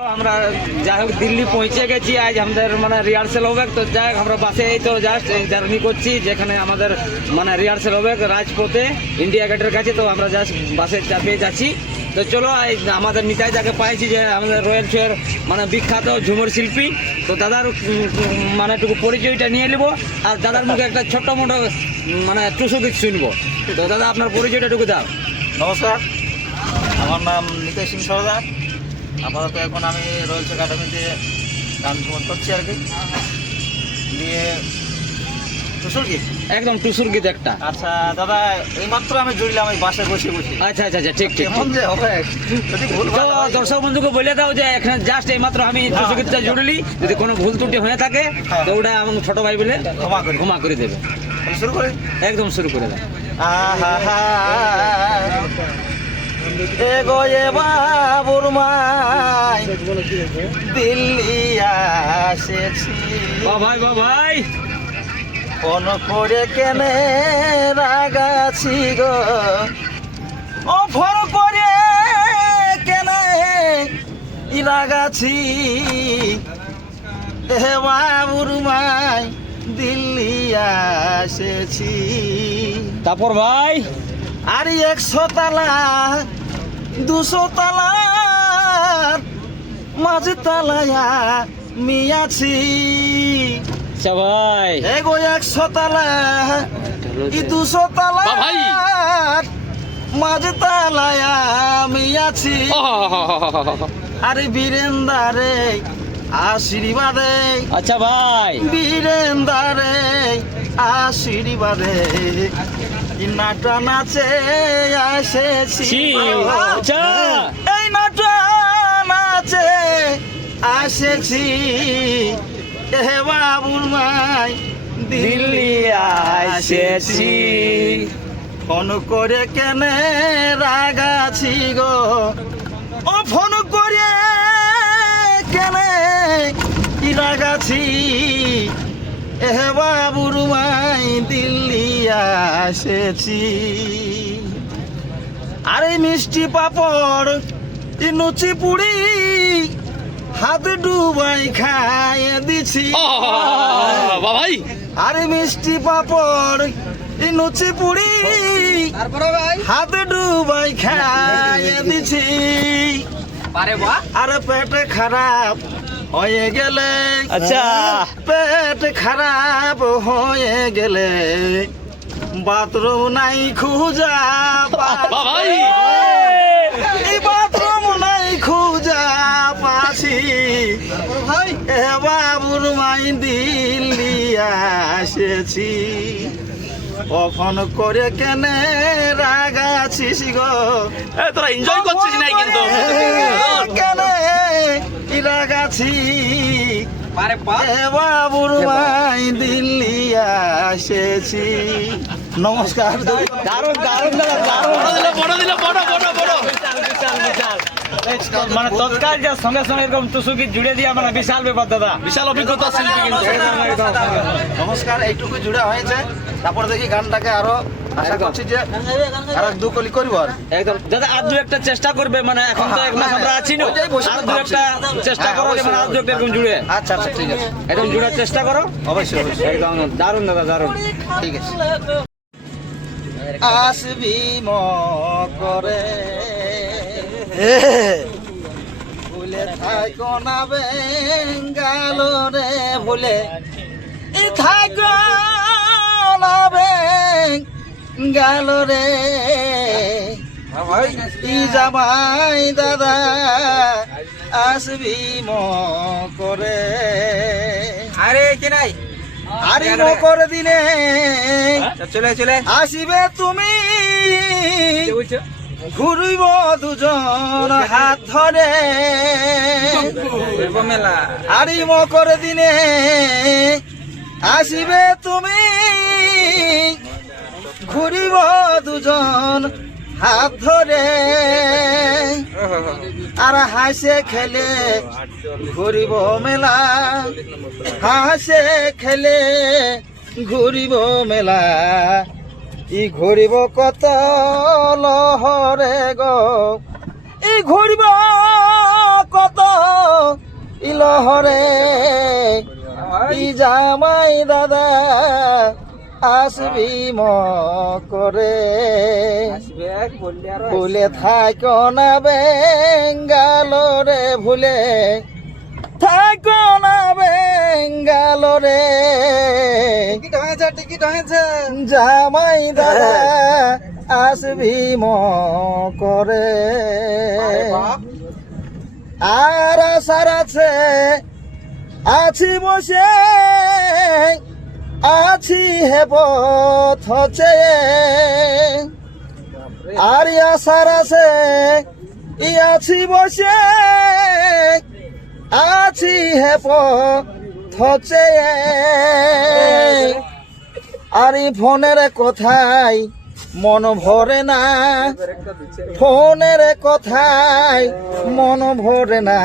আমরা যাই হোক দিল্লি পৌঁছে গেছি, আজ আমাদের মানে রিহার্সেল হবে। তো যাই হোক, আমরা বাসে এই তো জাস্ট জার্নি করছি, যেখানে আমাদের মানে রিহার্সেল হবে রাজপথে ইন্ডিয়া গেটের কাছে। তো আমরা জাস্ট বাসে চাপে যাচ্ছি। তো চলো আমাদের নিতাই যাকে পাইছি যে আমাদের রয়্যাল শোয়ের মানে বিখ্যাত ঝুমুর শিল্পী। তো দাদার মানে একটু পরিচয়টা নিয়ে নেব, আর দাদার মুখে একটা ছোট্ট মোটো মানে টুসু গীত শুনব। তো দাদা, আপনার পরিচয়টা একটু দাও। নমস্কার, আমার নাম নিতাই সিং সরদার। আপাতত এখন আমি রয়্যালস একাডেমিতে গান ঝুমর করছি আর কি। দিয়ে কুশল কি একদম টুসুর গীত একটা। আচ্ছা দাদা এইমাত্র আমি জুড়লাম এই বাসে বসে বসে। আচ্ছা আচ্ছা আচ্ছা ঠিক ঠিক। কেমন যে হবে যদি ভুল তো দর্শক বন্ধুকে বলে দাও যে এখানে জাস্ট এইমাত্র আমি টুসুগীতটা জুড়লি যদি কোনো ভুল ত্রুটি হয়ে থাকে তো ওটা আমার ছোট ভাই বলে ক্ষমা করি। ক্ষমা করে দেবে। শুরু করি? একদম শুরু করে দাও। আহা এগো এ বাবুর মাই। দিল্লি আসেছি। বা ভাই কোন করে কেনে রাগাছি গো? ও ফোন করে কেনে ই রাগাছি? হে বাবুর মাই দিল্লি আসেছি। তারপর ভাই? আর একশো তালা দুশো তালা মাঝ তালায়া মিয়াছি। আচ্ছা ভাই। এগো একশো তালা ই দুশো তালা। মাঝ তালায়া মিয়াছি। আরে বীরেন্দারে আশীর্বাদে। আচ্ছা ভাই। বীরেন্দারে আশীর্বাদে। নাটা নাচে আসেছি ছি, আচ্ছা। এই নাটা নাচে আসেছি হে বাবুর মাই দিল্লি আসেছি ফোন করে কেনে রাগাছি গো? ও ফোন করে কেনে কি রাগাছি এ বাবুর মাই দিল্লি আসেছি। আরে মিষ্টি পাপড় লুচি পুড়ি হাত ডুবাই খাইয়ে দিছি। ভাই আরে মিষ্টি পাপড় তারপরে ভাই? হাত ডুবাই খাইয়ে দিছি। আরে বা। আর পেট খারাপ হয়ে গেলে আচ্ছা। পেট খারাপ হয়ে গেলে। বাথরুম নাই খুঁজা ভাই। বাথরুম নাই খুঁজা পাছি ভাই এ বাবুর মাই দিল্লি আসেছি। কখন করে কেনে রাগাছিস গো? তোরা এনজয় করছিস নাই কিন্তু? কেনে রাগাছি পারে পা এ বাবুর মাই দিল্লি আসেছি। নমস্কার। দারুণ দারুণ দাদা দারুণ। বড় দিল বড় বড় বড় মানে তৎকাল যা সঙ্গে সঙ্গে এরকম টুসুকি জুড়ে দিয়ে মানে বিশাল ব্যাপার দাদা। বিশাল অভিজ্ঞতা শিল্পী কিন্তু। নমস্কার এইটুকু জুড়ে হয়েছে। তারপর দেখি গানটাকে আরও আশা করছি যে আর দু কলি করব আর একদম। দাদা আর দু একটা চেষ্টা করবে মানে এখন তো এক মাস আমরা আছি না। আর দু একটা চেষ্টা করো যে মানে আর দু একটা জুড়ে। আচ্ছা আচ্ছা ঠিক আছে। একদম জুড়ার চেষ্টা করো। অবশ্যই অবশ্যই। একদম দারুণ দাদা দারুণ। ঠিক আছে। আসবি ম করে ভুলে থাকো না বেঙ্গাল রে ভুলে থাকো না বেঙ্গাল রে ই জামাই দাদা আসবি ম করে আরে কি নাই? আরে ম করে দিনে চলে চলে। আসিবে তুমি। ঘুরিব দুজন হাত ধরে। মেলা। আরি মকর দিনে আসিবে তুমি। ঘুরিব দুজন হাত ধরে। আর হাসে খেলে ঘুরিব মেলা। হাসে খেলে ঘুরিব মেলা। ই ঘুরিব কত লহরে গো। ই ঘুরিব কত ই লহরে। ই জামাই দাদা আসবি ম করে ভুলে থাকো না বেঙ্গালোরে ভুলে থাকো না বেঙ্গালোরে। জামাই দাদা আসবি ম করে আর আসার আছে আছি বসে। আছি হেব থচে আর আসার আছে ই আছি বসে, আছি হেব থচে আর এই ফোনের কথাই মন ভরে না, ফোনের কথাই মন ভরে না।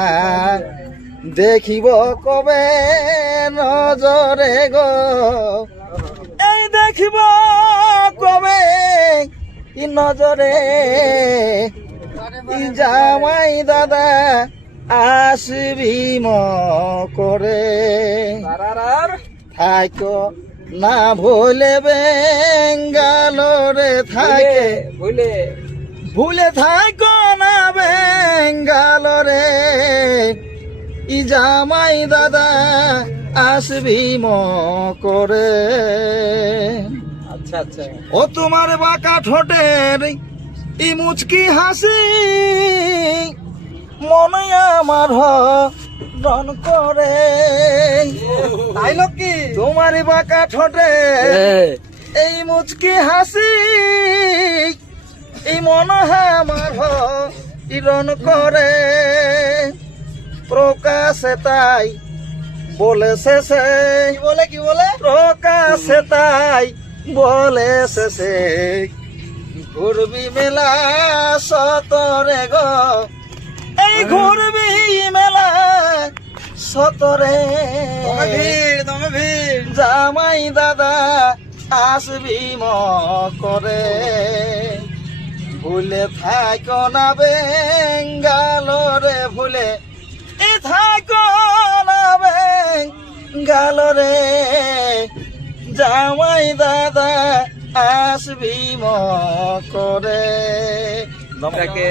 দেখিব কবে নজরে গো। এই দেখিব কবে ই নজরে। জামাই দাদা আসবি ম করে। থাকো না ভুলে বেঙ্গালোরে থাকে বুঝলে ভুলে। থাকো না বেঙ্গালোরে। ই জামাই দাদা আসবি ম করে আচ্ছা আচ্ছা। ও তোমার বাঁকা ঠোঁটের ই মুচকি হাসি মনে আমার রন করে। তাই কি তোমার বাঁকা ঠোঁটে এই মুচকি হাসি এই মনে আমার ইরন করে। প্রকাশে তাই বলে শেষে বলে কি বলে? প্রকাশে তাই বলে শেষে ঘুরবি মেলা সতরে গো। এই ঘুরবি মেলা সতরে ভিড় ভিড়। জামাই দাদা আসবি ম করে। ভুলে থাকো না বেঙ্গালোরে ভুলে। বেঙ্গালোরে জামাই দাদা আসবি ম করে এটাকে